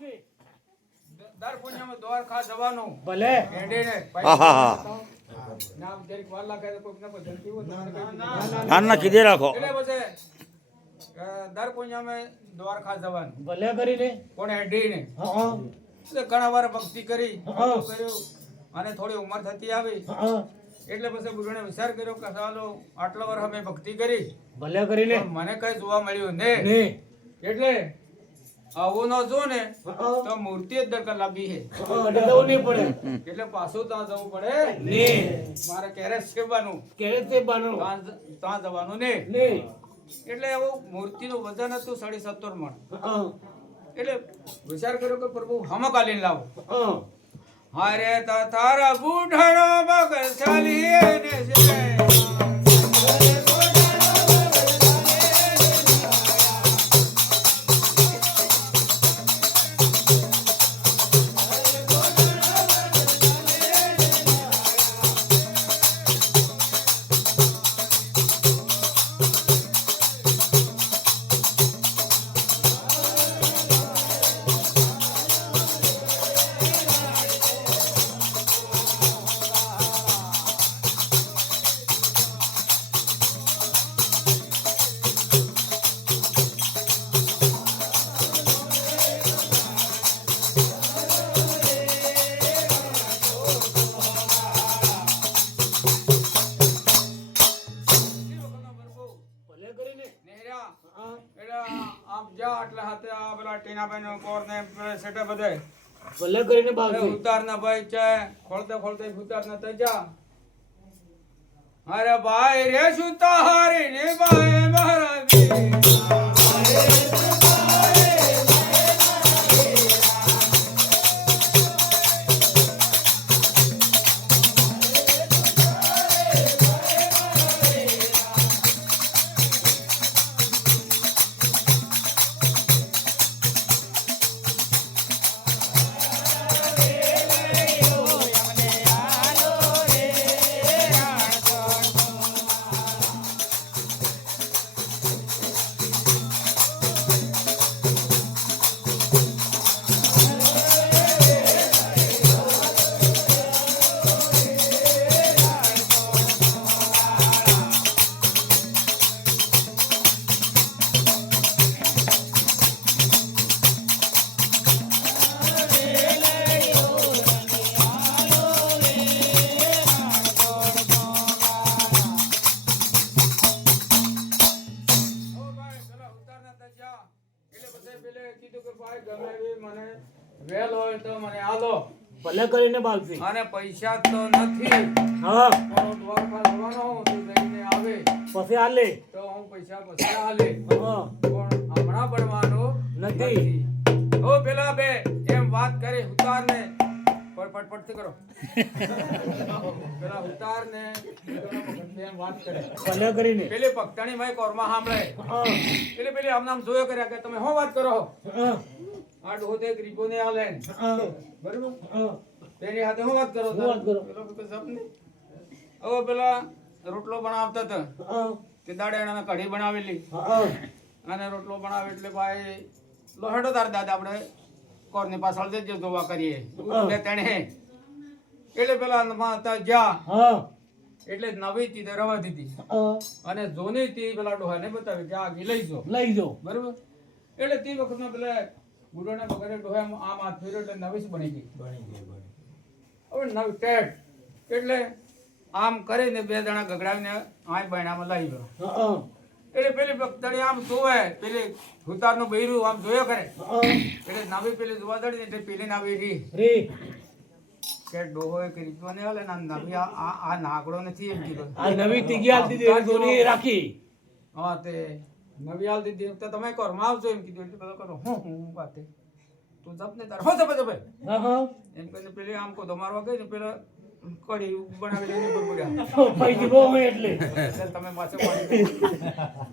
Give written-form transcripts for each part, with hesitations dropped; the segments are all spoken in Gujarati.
દર પૂનમમાં દ્વારકા જવાનું ભલે હેડીને હા. નામ જરીક વાર લાગે તો કોઈક ને કોઈ જલ્દી હોય તો મને કહી દેજો. ના કીધે રાખો. એટલે પછી દર પૂનમે દ્વારકા જવાનું ભલે કરીને કોને હેડીને હા એટલે ઘણા વાર ભક્તિ કરી હા. કર્યું અને થોડી ઉંમર થતી આવી હા એટલે પછી બુઢાને વિચાર કર્યો કે ચાલો આટલા વર્ષ અમે ભક્તિ કરી ભલે કરીને પણ મને કઈ જોવા મળ્યું ને ને એટલે આવું ન જો ને હા તો મૂર્તિ જ દરકાર લાગી છે ડરવું નહીં પડે એટલે પાછું ત્યાં જવું પડે ને મારે ક્યારે સેવવાનું કેરે તે બાનો ત્યાં જવાનું ને ને એટલે એવું મૂર્તિનું વજન હતું 17.5 મણ હા એટલે વિચાર કર્યો કે પ્રભુ હમકાલીન લાવો હા હારે તારા બુઢાનો બગસાલી ને છે ભલે કરીને નેહરા હા એટલે આમ જા એટલે હાથે આ પેલા ટીનાભાઈ નો કોર ને સેટે બધે ભલે કરીને બાપજી ઉતાર ના ભાઈ છે ખોલતે ખોલતે ઉતાર ના તે જા અરે ભાઈ રે સુતા હારી ને ભાઈ મારા વેલ હોય તો મને આલો ભલે કરીને બાપજી અને પૈસા તો નથી હા પણ દ્વારકા જવાનો હું તો જઈને આવે પછી આલે તો હું પૈસા પછી આલે હા પણ હમણાં ભણવાનો નથી. ઓ પેલા બે એમ વાત કરી ઉતાર ને પટથી કરો પેલા ઉતાર ને એમ વાત કરે ભલે કરીને પેલી પગતાણી માય કોરમાં સાંભળે હા એટલે પેલી આમ નામ જોયો કર્યા કે તમે શું વાત કરો હા આ ડોહતે ગ્રીપો ને આલે હા બરોબર હા તેની હાથે શું વાત કરો શું વાત કરો? પેલો તો સપને હવે પેલા રોટલો બનાવતા હતા હા તે દાડે એને કઢી બનાવેલી હા અને રોટલો બનાવે એટલે ભાઈ લોહેડો તાર દાદા આપણે કોરની પાછળ જજો જોવા કરીએ બે તેણે એટલે પેલા માતા જા હા એટલે નવી તી રવા દીધી હા અને જોની તી પેલા ડોહાને બતાવી કે આ આગી લઈ જો લઈ જાઓ બરોબર એટલે તે વખતમાં પેલા બુડોને બગડે ડોહા આમ હાથ ફેર્યો એટલે નવી જ બની ગઈ હવે નવી ટેટ એટલે આમ કરીને બે જણા ગગડાવીને આય બહેણામાં લઈ ગયો હા એટલે પેલી ભક્તડી આમ જોવે પેલી ઉતારનું બૈરું આમ જોયો કરે હા એટલે નવી પેલી જોવા દડી એટલે પેલી નવી રી રે કે ડોહો એક રીતનો ને હાલે ને આ નવી આ નાગડો નથી એમ કીધું આ નવી તીગી આલતી હતી દોરી રાખી હા તે નવી હાલ દીધી તો તમે કોરમાં આવજો એમ કીધું એટલે પેલો કરો હું વાતે તું જપ ને તાર હો જપ હા હા એમ કરીને પેલી આમ કો તમારવા ગઈ ને પેલા કઢી બનાવી લઈને ઉપર પડ્યા પૈકી બહુ હોય એટલે એટલે તમે પાછો પાડી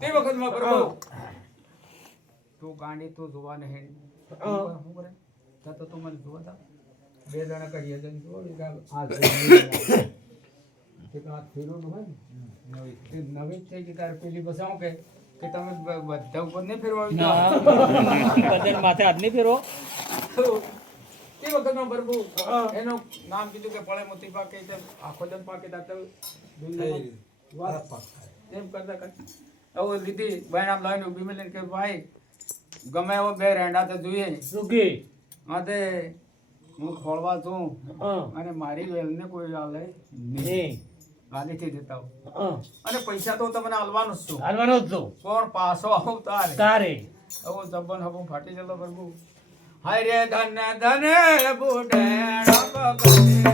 તે વખતમાં પ્રભુ તું ગાંડી તું જોવા નહીં શું કરે તો તું મને જોવા તા બે જણા કહીએ જઈને જોડી આ એક હાથ ફેરો ન હોય ને નવી થઈ ગઈ તારે પેલી બસાવું કે તમે બધા ઉપર નહીં ફેરવા બધાને માથે હાથ નહીં ફેરવો તે વખતનો પ્રભુ હા. એનું નામ કીધું કે ફળે મોતી પાકે તેમ આખો દમ પાકે તાતે એમ કરતા કરતા હવે લીધી બાયણામ લાવીને ઊભી મેલીને કે ભાઈ ગમે એવો બે રેંડા તો જોઈએ સુખી હા તે હું ખોળવા છું હા અને મારી વેલને કોઈ આલે નહીં નહીં ગાલીથી દેતા હો હા અને પૈસા તો તમને આલવાનું જ છું હાલવાનો જ છું કોણ પાછો આવું તારે તારે હવે જબન હબું ફાટી જતો પ્રભુ હાય રે ધન ધન બુઢેણા પગલે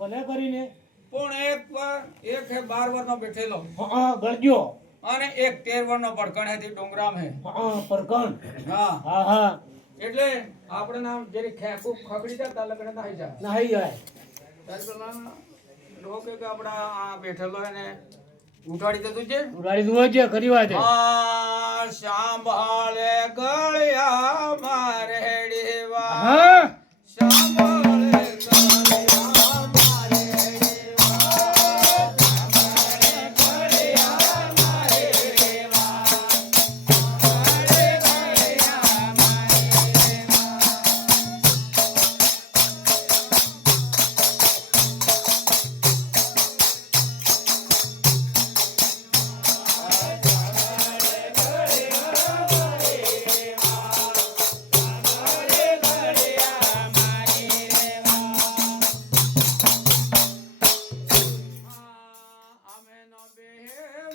ભલે કરીને પણ એક હે 12 વર્ષનો બેઠેલો હા ગળજો અને એક 13 વર્ષનો ભડકણ હેથી ડુંગરામ હે હા પરકણ હા હા હા એટલે આપણે નામ જેરી ખેકુ ખગડી જતા લગન થાય જાય નાહી જાય ત્યારે પેલા લોકો કે આપણા આ બેઠેલો એને ઉઠાડી દેતું છે ઉડાડી દુવો છે ખરી વાત છે આ સાંભળે ગળ્યા મારે દેવા હા સાંભળે ગળ્યા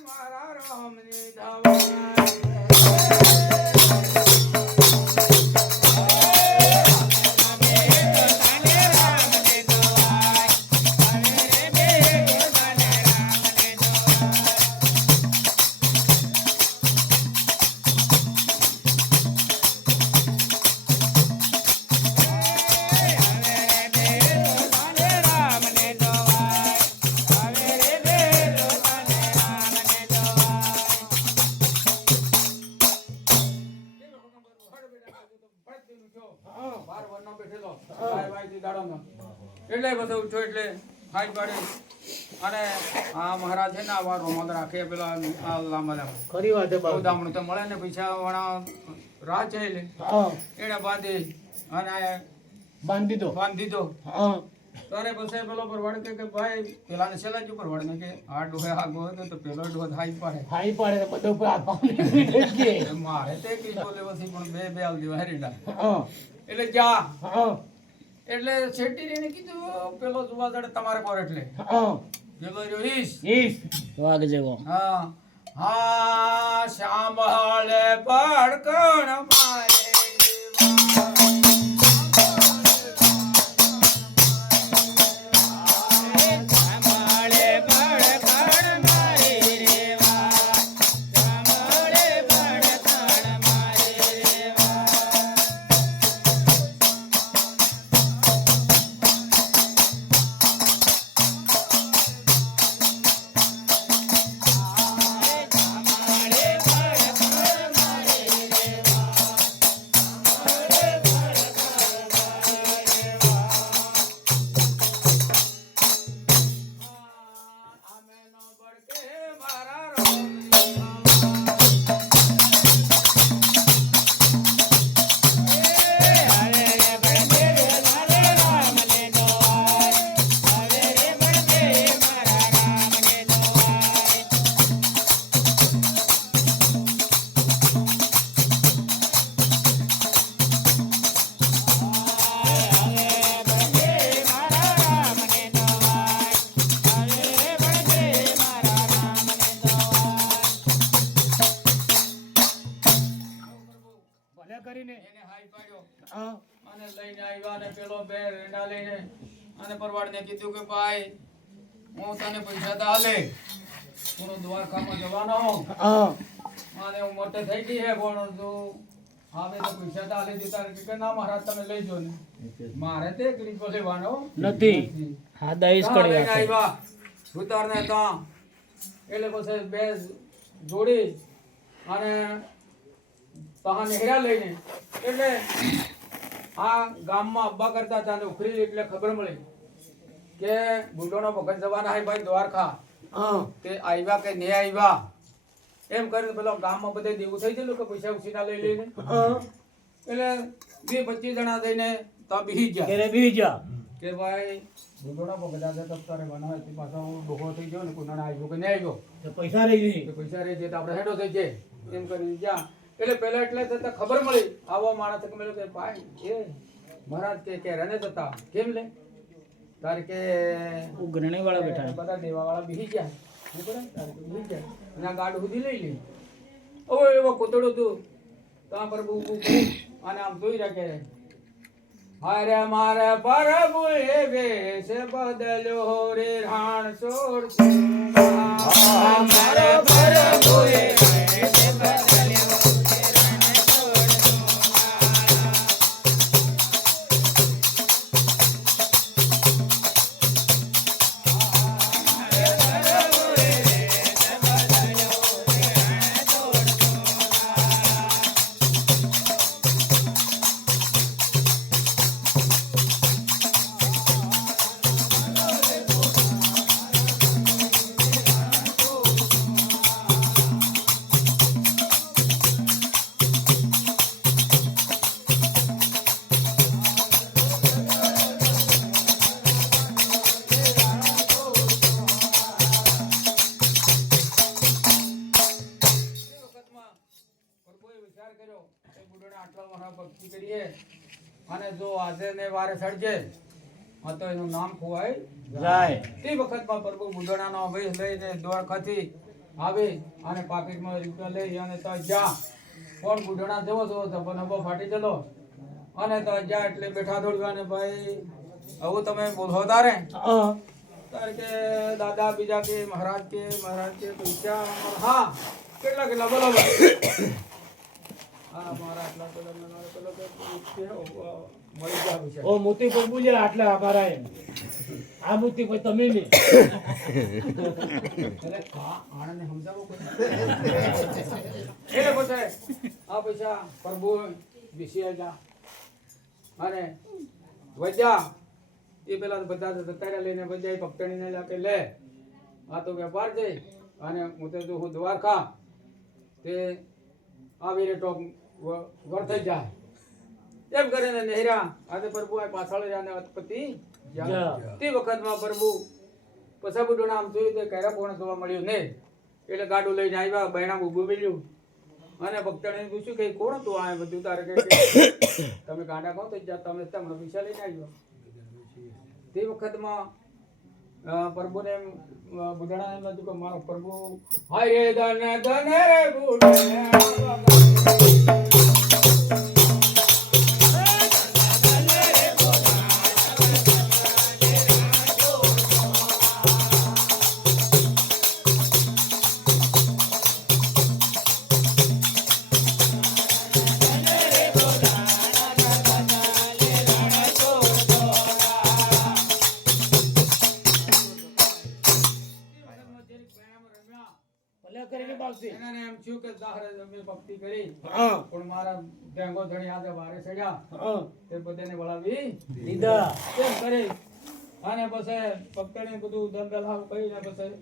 મારે એટલે બધું ઉઠો એટલે હાઈ પાડે અને આ મહારાજ છે ને આવા રોમદ રાખે પેલા આ લાંબા ખરી વાત છે બાબુ દામણું તો મળે ને પૈસા વાળા રાહ છે લે હા એને બાંધી અને બાંધી દો બાંધી દીધો હા તારે પછી પેલો પરવાડ કે ભાઈ પેલાને છેલ્લા જ પરવાડ ને કે આ ડોહે આગો હતો તો પેલો ડોહ હાઈ પાડે હાઈ પાડે તો બધો ઉપર હાથ દે મારે તે કઈ બોલે પછી પણ બે આલ દેવા હેરીડા હા એટલે જા હા એટલે શેઠી એને કીધું પેલો જોવા જડે તમારે કોર એટલે હા પેલો રહ્યો ઈશ વાગ જેવો હા હા સાંભળે પડકણ મારે લઈને આવ્યા ને પેલો બે રેંડા લઈને અને પરવાડને કીધું કે ભાઈ હું તને પૈસા તો આલે હું દ્વારકામાં જવાનો અને હું મોટે થઈ ગઈ હે પણ તું હવે તો પૈસા તો આલે દીધા કે ના મહારાજ તમે લઈ જો ને મારે તે ગરીબો લેવાનો નથી હા દઈશ ત્યાં લઈને કરી આવ્યા ઉતારને ત્યાં એટલે પછી બે જોડી અને ત્યાં નેહરા લઈને એટલે આ ગામમાં અબ્બા કરતા હતા ને ઉખરી એટલે ખબર મળી કે બુઢોનો ભગત જવાના હે ભાઈ દ્વારકા તે આવ્યા કે નહીં આવ્યા એમ કરીને પેલો ગામમાં બધે દેવું થઈ ગયેલું કે પૈસા ઉછીના લઈ લઈને એટલે 20-25 જણા થઈને તો બેસી ગયા ઘરે બી જા કે ભાઈ બુઢોનો ભગત આજે તપતારે બનાવે તે પાછો ડોહો થઈ ગયો ને કોના આવ્યો કે નહીં આવ્યો તો પૈસા રહી ગઈ કે પૈસા રહી જાય તો આપણે હેડો થઈ જાય એમ કરી ગયા એટલે પહેલા એટલે થતા ખબર મળી આવો માણસ કે મેલો કે ભાઈ એ મહારાજ કે રને જતા કેમ લે તારે કે ઉઘરણી વાળા બેઠા બધા દેવા વાળા બેસી ગયા શું કરે તારે કે બેસી ગયા અને આ ગાડ સુધી લઈ લે હવે એવો કોતડો તું ત્યાં પર ઊભું કરી અને આમ જોઈ રાખે અરે મારે પ્રભુ એ વેશ બદલ્યો રે રાણ સોર મારે પ્રભુ એ વેશ બદલ્યો ભક્તિ કરીએ અને જો આજે ને વારે સડજે તો એનું નામ ખોવાય જાય તે વખતમાં પ્રભુ બુઢાણાનો વેશ લઈને દ્વારકાથી આવી અને પાકીટમાં રૂપિયા લઈ અને તો જા કોણ બુઢાણા જવો છો તો નબો ફાટી ચલો અને તો જા એટલે બેઠા થોડી ને ભાઈ આવું તમે બોલો તારે તારે કે દાદા બીજા કે મહારાજ કે પૈસા હા કેટલા કેટલા બોલો ભાઈ હા મારા આટલા પેલો કે મળી ગયા પૈસા ઓ મોતી પર પૂજા આટલા અમારા એમ આ મોતી પર તમે લે એટલે આણંદને સમજાવવું પડે એટલે પછી આ પૈસા પ્રભુ વિશે જા અને વજા એ પેલા બધા દત્તારા લઈને વજા ભક્તણીને લાગે લે આ તો વેપાર છે અને હું તો જો હું દ્વારકા તે આવી રે ટોક વર્થ જાય એમ કરીને નેહરા આજે પ્રભુ આ પાછળ જાને અતપતિ તે વખતમાં પ્રભુ પછા બુઢો નામ જોયું તે કૈરા કોણ જોવા મળ્યું ને એટલે ગાડું લઈને આવ્યા બહેણા ઊભું મળ્યું અને ભક્તને પૂછ્યું કે કોણ તું આ બધું તારે કે તમે ગાડા કહો તો જા તમે તમને પૈસા લઈને આવ્યો તે વખતમાં પ્રભુને બુઢાણા એમ હતું કે મારો પ્રભુ હાય રે ધન ધન રે બુઢાણા કરીને બાપસી એને એમ થયું કે દાહરે અમે ભક્તિ કરી પણ મારા ડેંગો ધણી આજે વારે ચડ્યા તે બધાને વળાવી દીધા કેમ કરી અને પછી ભક્તને બધું દંડ લાવ કરીને પછી